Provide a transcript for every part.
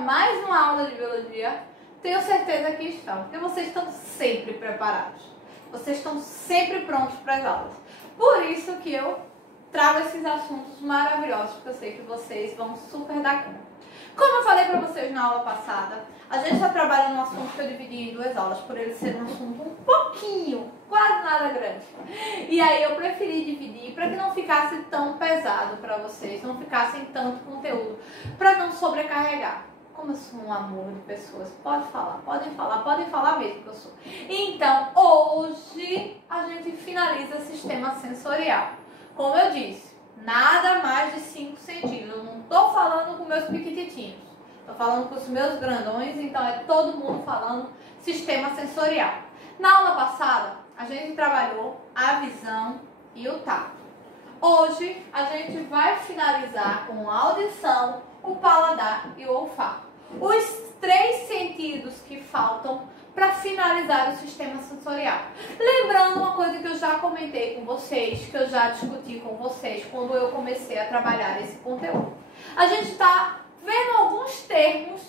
mais uma aula de biologia? Tenho certeza que estão, porque vocês estão sempre preparados. Vocês estão sempre prontos para as aulas. Por isso que eu trago esses assuntos maravilhosos, porque eu sei que vocês vão super dar conta. Como eu falei para vocês na aula passada, a gente está trabalhando um assunto que eu dividi em 2 aulas, por ele ser um assunto um pouquinho, quase nada grande. E aí eu preferi dividir para que não ficasse tão pesado para vocês, não ficassem tanto conteúdo, para não sobrecarregar. Como eu sou um amor de pessoas, podem falar mesmo que eu sou. Então, hoje a gente finaliza sistema sensorial. Como eu disse, nada mais de 5 centímetros. Eu não estou falando com meus piquititinhos. Estou falando com os meus grandões, então é todo mundo falando sistema sensorial. Na aula passada, a gente trabalhou a visão e o tato. Hoje, a gente vai finalizar com a audição, o paladar e o olfato. Os 3 sentidos que faltam para finalizar o sistema sensorial. Lembrando uma coisa que eu já comentei com vocês, que eu já discuti com vocês quando eu comecei a trabalhar esse conteúdo. A gente está vendo alguns termos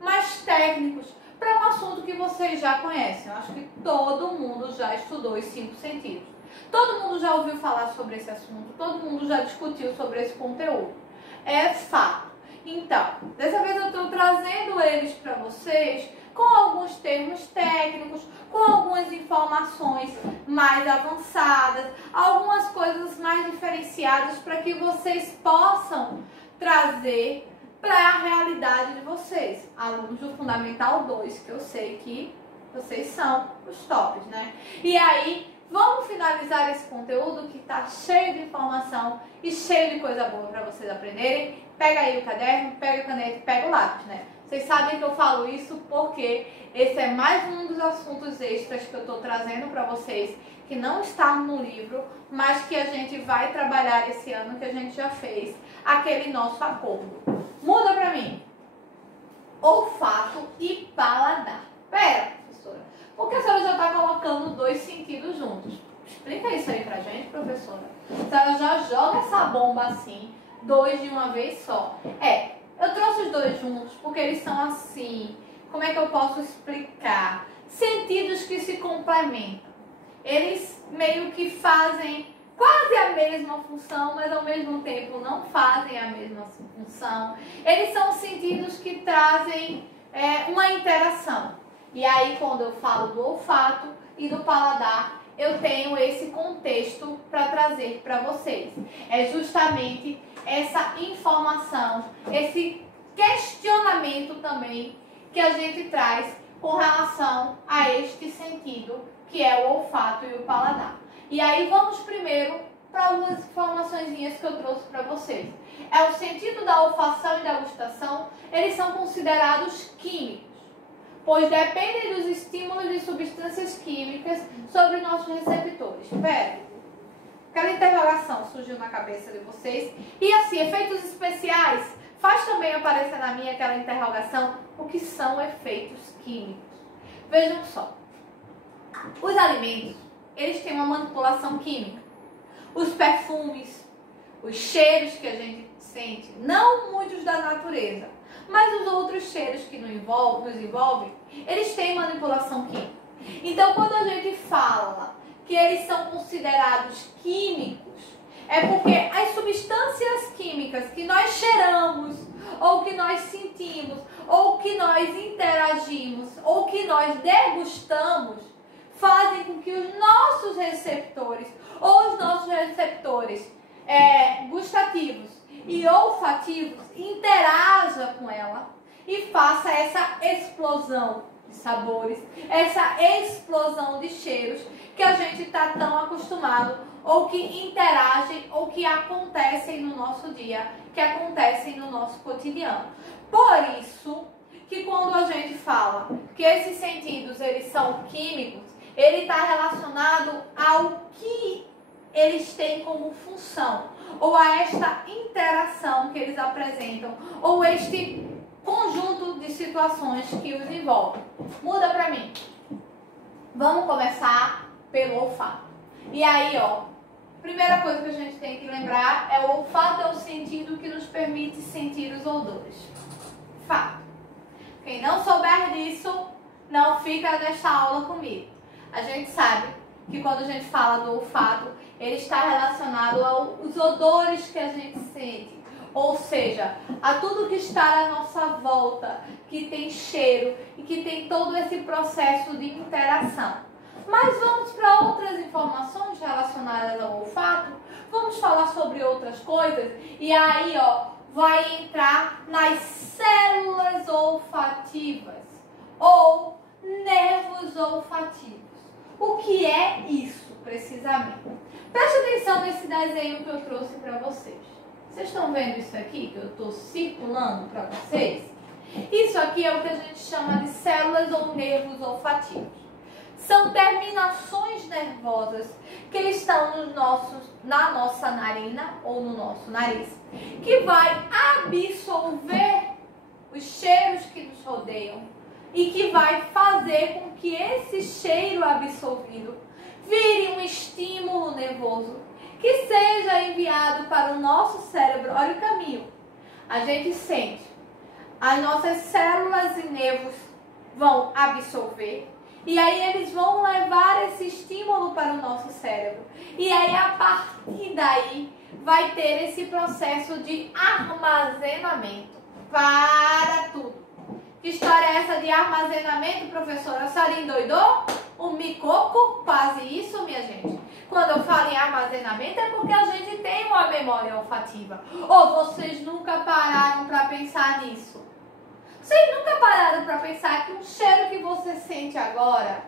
mais técnicos para um assunto que vocês já conhecem. Eu acho que todo mundo já estudou os 5 sentidos. Todo mundo já ouviu falar sobre esse assunto, todo mundo já discutiu sobre esse conteúdo. É fato. Então, dessa vez eu estou trazendo eles para vocês com alguns termos técnicos, com algumas informações mais avançadas, algumas coisas mais diferenciadas para que vocês possam trazer para a realidade de vocês, alunos do Fundamental 2, que eu sei que vocês são os tops, né? E aí, vamos finalizar esse conteúdo que está cheio de informação e cheio de coisa boa para vocês aprenderem. Pega aí o caderno, pega a caneta e pega o lápis, né? Vocês sabem que eu falo isso porque esse é mais um dos assuntos extras que eu estou trazendo para vocês, que não está no livro, mas que a gente vai trabalhar esse ano, que a gente já fez aquele nosso acordo. Muda para mim. Olfato e paladar. Pera, professora, por que a senhora já está colocando 2 sentidos juntos? Explica isso aí pra gente, professora. A senhora já joga essa bomba assim, 2 de uma vez só. Eu trouxe os 2 juntos porque eles são assim, como é que eu posso explicar? Sentidos que se complementam. Eles meio que fazem quase a mesma função, mas ao mesmo tempo não fazem a mesma função. Eles são sentidos que trazem uma interação. E aí, quando eu falo do olfato e do paladar, eu tenho esse contexto para trazer para vocês. É justamente essa informação, esse questionamento também que a gente traz com relação a este sentido, que é o olfato e o paladar. E aí vamos primeiro para algumas informaçõezinhas que eu trouxe para vocês. O sentido da olfação e da gustação, eles são considerados químicos, pois dependem dos estímulos de substâncias químicas sobre nossos receptores. Pera, aquela interrogação surgiu na cabeça de vocês. E assim, efeitos especiais, faz também aparecer na minha aquela interrogação, o que são efeitos químicos? Vejam só, os alimentos, eles têm uma manipulação química. Os perfumes, os cheiros que a gente sente, não muitos da natureza, mas os outros cheiros que nos envolvem, eles têm manipulação química. Então, quando a gente fala que eles são considerados químicos, é porque as substâncias químicas que nós cheiramos, ou que nós sentimos, ou que nós interagimos, ou que nós degustamos, fazem com que os nossos receptores, ou os nossos receptores gustativos e olfativos interajam com ela e faça essa explosão de sabores, essa explosão de cheiros que a gente está tão acostumado, ou que interagem, ou que acontecem no nosso dia, que acontecem no nosso cotidiano. Por isso que quando a gente fala que esses sentidos eles são químicos, ele está relacionado ao que eles têm como função, ou a esta interação que eles apresentam, ou este conjunto de situações que os envolvem. Muda para mim. Vamos começar pelo olfato. E aí, primeira coisa que a gente tem que lembrar o olfato é o sentido que nos permite sentir os odores. Fato. Quem não souber disso, não fica nesta aula comigo. A gente sabe que quando a gente fala do olfato, ele está relacionado aos odores que a gente sente. Ou seja, a tudo que está à nossa volta, que tem cheiro e que tem todo esse processo de interação. Mas vamos para outras informações relacionadas ao olfato. Vamos falar sobre outras coisas. E aí, vai entrar nas células olfativas ou nervos olfativos. O que é isso, precisamente? Preste atenção nesse desenho que eu trouxe para vocês. Vocês estão vendo isso aqui que eu estou circulando para vocês? Isso aqui é o que a gente chama de células ou nervos olfativos. São terminações nervosas que estão na nossa narina ou no nosso nariz, que vai absorver os cheiros que nos rodeiam e que vai fazer com que esse cheiro absorvido vire um estímulo nervoso que seja enviado para o nosso cérebro. Olha o caminho. A gente sente. As nossas células e nervos vão absorver. E aí eles vão levar esse estímulo para o nosso cérebro. E aí a partir daí vai ter esse processo de armazenamento para tudo. Que história é essa de armazenamento, professora? A senhora endoidou? O micoco? Quase isso, minha gente. Quando eu falo em armazenamento é porque a gente tem uma memória olfativa. Ou vocês nunca pararam para pensar nisso? Vocês nunca pararam para pensar que um cheiro que você sente agora,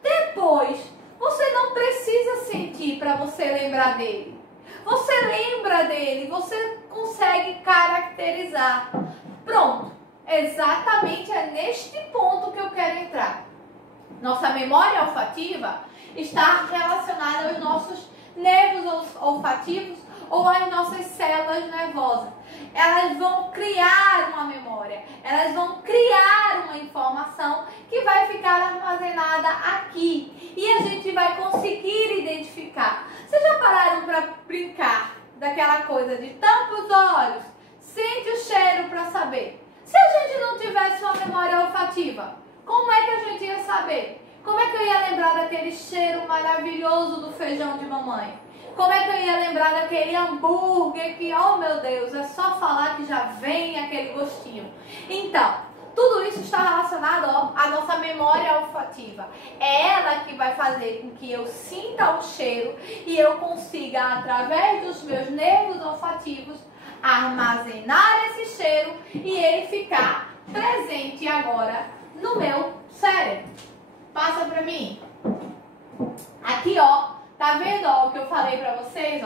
depois, você não precisa sentir para você lembrar dele. Você lembra dele, você consegue caracterizar. Pronto, exatamente é neste ponto que eu quero entrar. Nossa memória olfativa está relacionada aos nossos nervos olfativos ou às nossas células nervosas. Elas vão criar uma memória, elas vão criar uma informação que vai ficar armazenada aqui e a gente vai conseguir identificar. Vocês já pararam para brincar daquela coisa de tampa os olhos, sente o cheiro para saber? Se a gente não tivesse uma memória olfativa, como é que a gente ia saber? Como é que eu ia lembrar daquele cheiro maravilhoso do feijão de mamãe? Como é que eu ia lembrar daquele hambúrguer que, oh meu Deus, é só falar que já vem aquele gostinho. Então, tudo isso está relacionado à nossa memória olfativa. É ela que vai fazer com que eu sinta o cheiro e eu consiga, através dos meus nervos olfativos, armazenar esse cheiro e ele ficar presente agora no meu cérebro. Passa pra mim. Aqui, tá vendo, o que eu falei pra vocês,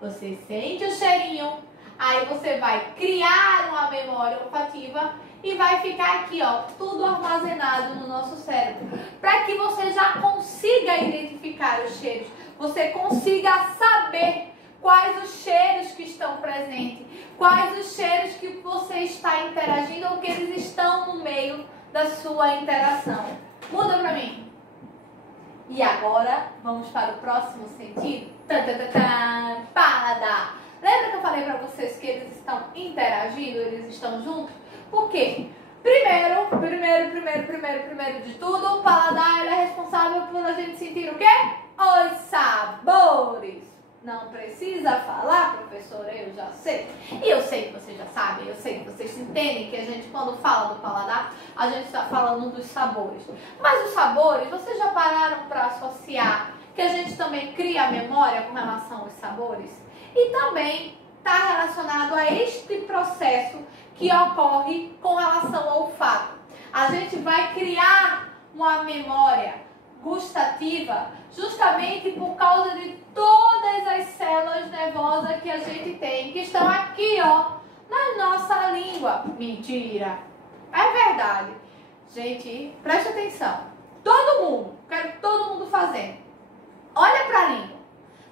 você sente o cheirinho, aí você vai criar uma memória olfativa e vai ficar aqui, tudo armazenado no nosso cérebro, para que você já consiga identificar os cheiros, você consiga saber quais os cheiros que estão presentes, quais os cheiros que você está interagindo ou que eles estão no meio da sua interação. Muda pra mim. E agora, vamos para o próximo sentido. Paladar. Lembra que eu falei para vocês que eles estão interagindo, eles estão juntos? Por quê? Primeiro de tudo, o paladar ele é responsável por a gente sentir o quê? Os sabores. Não precisa falar, professora, eu já sei. E eu sei que vocês já sabem, eu sei que vocês entendem que a gente, quando fala do paladar, a gente está falando dos sabores. Mas os sabores, vocês já pararam para associar que a gente também cria a memória com relação aos sabores? E também está relacionado a este processo que ocorre com relação ao olfato. A gente vai criar uma memória gustativa justamente por causa de todas as células nervosas que a gente tem, que estão aqui, na nossa língua. Mentira! É verdade. Gente, preste atenção. Todo mundo, quero todo mundo fazendo. Olha para a língua.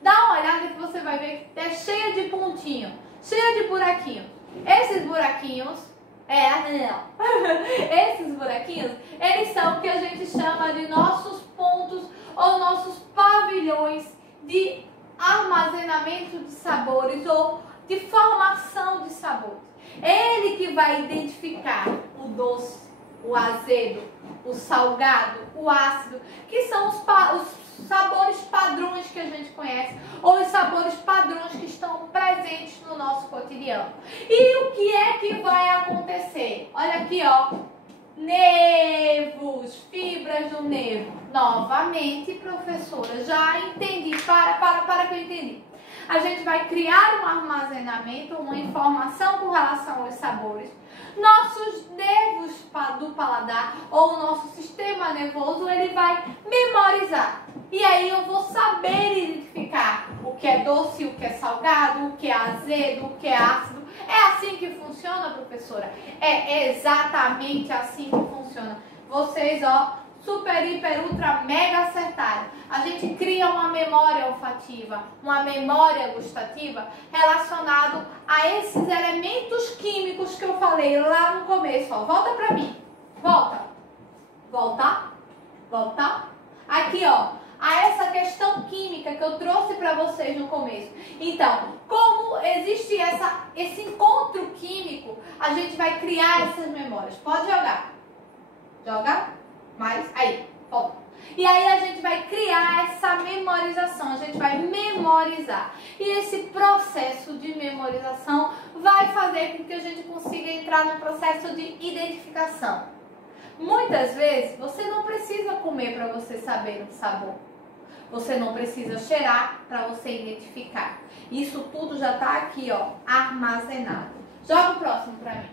Dá uma olhada que você vai ver que é cheia de pontinho, cheia de buraquinhos. Esses buraquinhos, esses buraquinhos, eles são o que a gente chama de nossos pontos ou nossos pavilhões de armazenamento de sabores ou de formação de sabores. Ele que vai identificar o doce, o azedo, o salgado, o ácido, que são os sabores padrões que a gente conhece, ou os sabores padrões que estão presentes no nosso cotidiano. E o que é que vai acontecer? Olha aqui, ó. Nervos, fibras do nervo. Novamente, professora, já entendi. Para que eu entendi. A gente vai criar um armazenamento, uma informação com relação aos sabores. Nossos nervos do paladar ou o nosso sistema nervoso, ele vai memorizar. E aí eu vou saber identificar o que é doce, o que é salgado, o que é azedo, o que é ácido. É assim que funciona, professora? É exatamente assim que funciona. Vocês, ó, super, hiper, ultra, mega acertaram. A gente cria uma memória olfativa, uma memória gustativa relacionado a esses elementos químicos que eu falei lá no começo. Ó. Volta pra mim. Volta. Volta. Volta. Aqui, ó. A essa questão química que eu trouxe para vocês no começo. Então, como existe esse encontro químico, a gente vai criar essas memórias. Pode jogar. Joga. Mais. Aí. Volta. E aí a gente vai criar essa memorização. A gente vai memorizar. E esse processo de memorização vai fazer com que a gente consiga entrar no processo de identificação. Muitas vezes, você não precisa comer para você saber o sabor. Você não precisa cheirar para você identificar. Isso tudo já está aqui, ó, armazenado. Joga o próximo para mim.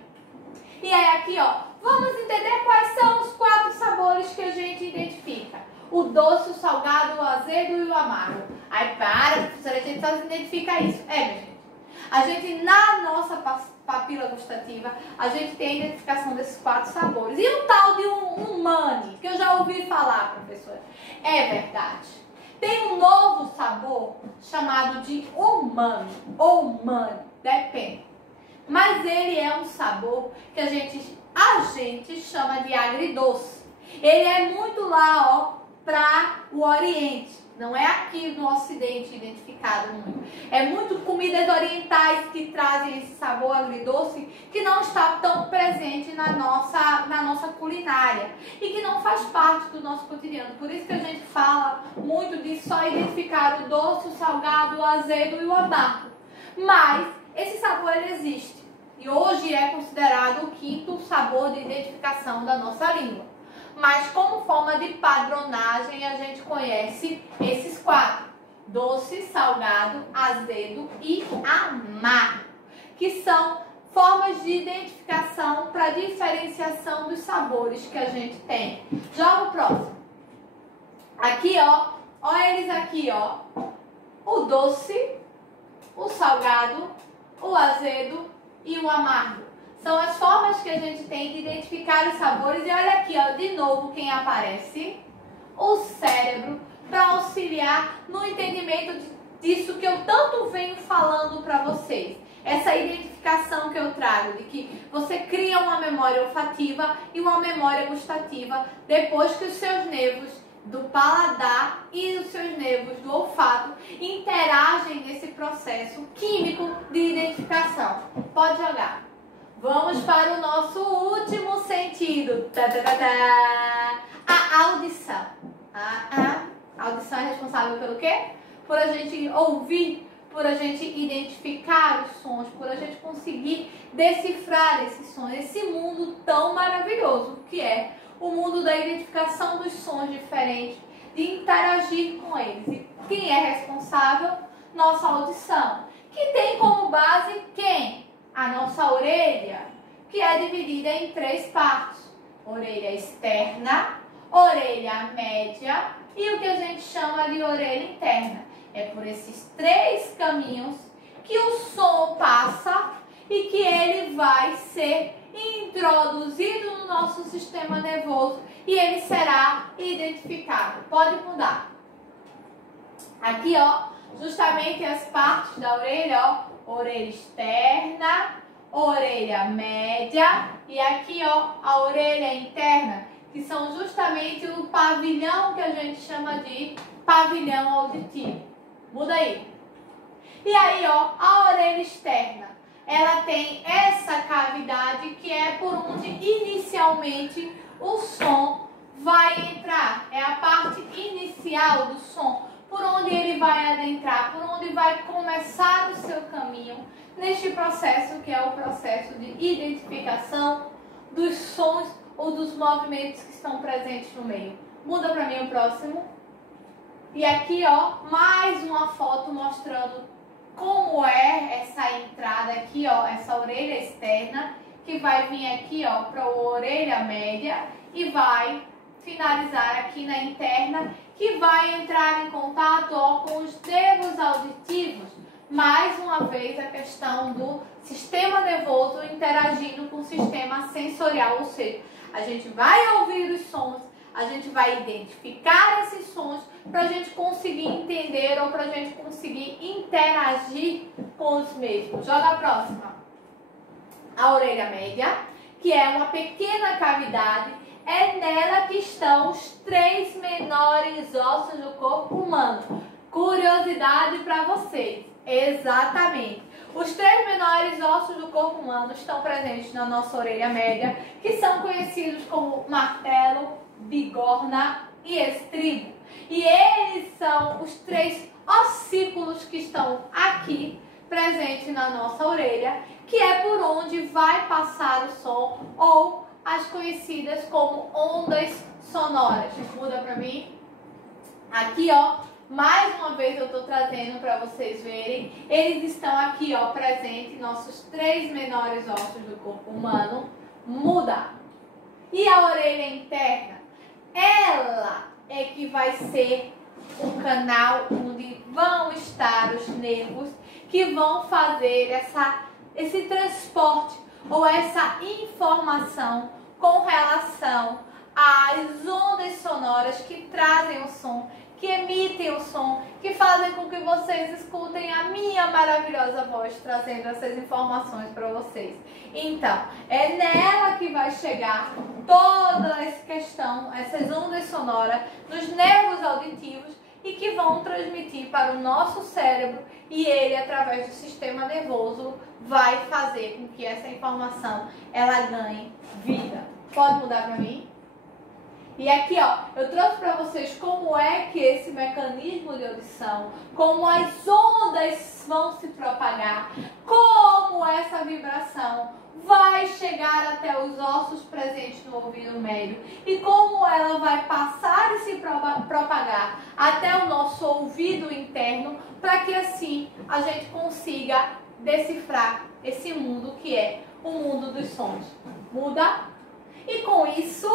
E aí aqui, ó, vamos entender quais são os 4 sabores que a gente identifica. O doce, o salgado, o azedo e o amargo. Aí professora, a gente só identifica isso. Minha gente. A gente, na nossa papila gustativa, a gente tem a identificação desses 4 sabores. E o tal de umami, que eu já ouvi falar, professora. É verdade. Tem um novo sabor chamado de umami, ou umami, depende. Mas ele é um sabor que a gente chama de agridoce. Ele é muito lá, ó, para o Oriente. Não é aqui no Ocidente identificado muito. É muito comidas orientais que trazem esse sabor agridoce que não está tão presente na nossa culinária e que não faz parte do nosso cotidiano. Por isso que a gente fala muito de só identificar o doce, o salgado, o azedo e o amargo. Mas esse sabor ele existe e hoje é considerado o 5º sabor de identificação da nossa língua. Mas como forma de padronagem, a gente conhece esses 4. Doce, salgado, azedo e amargo. Que são formas de identificação para diferenciação dos sabores que a gente tem. Joga o próximo. Aqui, ó. Olha eles aqui, ó. O doce, o salgado, o azedo e o amargo. São as formas que a gente tem de identificar os sabores. E olha aqui, ó, de novo quem aparece. O cérebro, para auxiliar no entendimento disso que eu tanto venho falando para vocês. Essa identificação que eu trago, de que você cria uma memória olfativa e uma memória gustativa depois que os seus nervos do paladar e os seus nervos do olfato interagem nesse processo químico de identificação. Pode jogar. Vamos para o nosso último sentido. A audição. A audição é responsável pelo quê? Por a gente ouvir, por a gente identificar os sons, por a gente conseguir decifrar esses sons, esse mundo tão maravilhoso que é o mundo da identificação dos sons diferentes, de interagir com eles. E quem é responsável? Nossa audição, que tem como base quem? A nossa orelha, que é dividida em 3 partes. Orelha externa, orelha média e o que a gente chama de orelha interna. É por esses 3 caminhos que o som passa e que ele vai ser introduzido no nosso sistema nervoso e ele será identificado. Pode mudar. Aqui, ó, justamente as partes da orelha, ó. Orelha externa, orelha média e aqui, ó, a orelha interna, que são justamente o pavilhão que a gente chama de pavilhão auditivo. Muda aí. E aí, ó, a orelha externa. ela tem essa cavidade que é por onde inicialmente o som vai entrar. É a parte inicial do som, por onde ele vai adentrar, por onde vai começar o seu caminho neste processo que é o processo de identificação dos sons ou dos movimentos que estão presentes no meio. Muda para mim o próximo. E aqui, ó, mais uma foto mostrando como é essa entrada aqui, ó, essa orelha externa, que vai vir aqui, ó, para a orelha média e vai finalizar aqui na interna, que vai entrar em contato, ó, com os nervos auditivos. Mais uma vez a questão do sistema nervoso interagindo com o sistema sensorial, ou seja, a gente vai ouvir os sons, a gente vai identificar esses sons para a gente conseguir entender ou para a gente conseguir interagir com os mesmos. Joga a próxima. A orelha média, que é uma pequena cavidade, é nela que estão os 3 menores ossos do corpo humano. Curiosidade para vocês. Exatamente. Os 3 menores ossos do corpo humano estão presentes na nossa orelha média, que são conhecidos como martelo, bigorna e estribo. E eles são os 3 ossículos que estão aqui presentes na nossa orelha, que é por onde vai passar o som ou as conhecidas como ondas sonoras. Muda para mim. Aqui, ó, mais uma vez eu estou trazendo para vocês verem. Eles estão aqui, ó, presentes, nossos 3 menores ossos do corpo humano. Muda. E a orelha interna? Ela é que vai ser um canal onde vão estar os nervos que vão fazer esse transporte ou essa informação com relação às ondas sonoras que trazem o som, que emitem o som, que fazem com que vocês escutem a minha maravilhosa voz trazendo essas informações para vocês. Então, é nela que vai chegar toda essa questão, essas ondas sonoras nos nervos auditivos e que vão transmitir para o nosso cérebro e ele, através do sistema nervoso, vai fazer com que essa informação ela ganhe vida. Pode mudar para mim? E aqui, ó, eu trouxe para vocês como é que esse mecanismo de audição, como as ondas vão se propagar, como essa vibração vai chegar até os ossos presentes no ouvido médio e como ela vai passar e se propagar até o nosso ouvido interno, para que assim a gente consiga decifrar esse mundo que é o mundo dos sons. Muda? E com isso,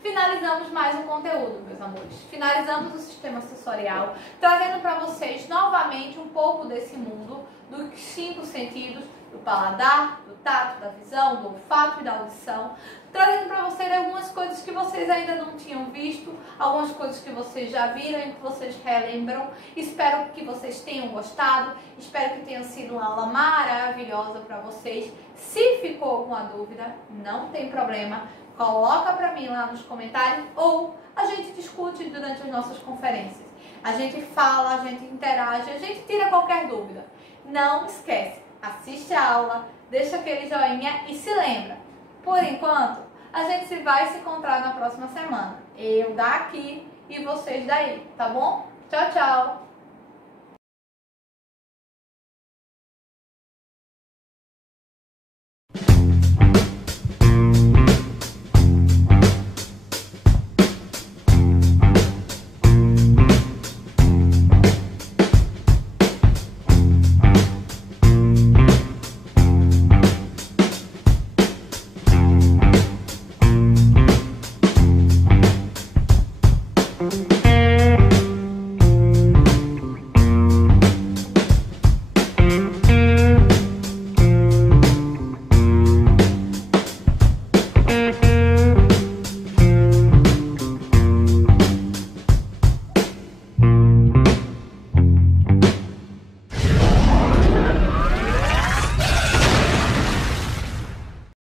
finalizamos mais um conteúdo, meus amores. Finalizamos o sistema sensorial, trazendo para vocês novamente um pouco desse mundo dos 5 sentidos, do paladar, do tato, da visão, do olfato e da audição, trazendo para vocês algumas coisas que vocês ainda não tinham visto, algumas coisas que vocês já viram e que vocês relembram. Espero que vocês tenham gostado, espero que tenha sido uma aula maravilhosa para vocês. Se ficou alguma dúvida, não tem problema, coloca para mim lá nos comentários ou a gente discute durante as nossas conferências. A gente fala, a gente interage, a gente tira qualquer dúvida. Não esquece, assiste a aula, deixa aquele joinha e se lembra, por enquanto, a gente vai se encontrar na próxima semana. Eu daqui e vocês daí, tá bom? Tchau, tchau!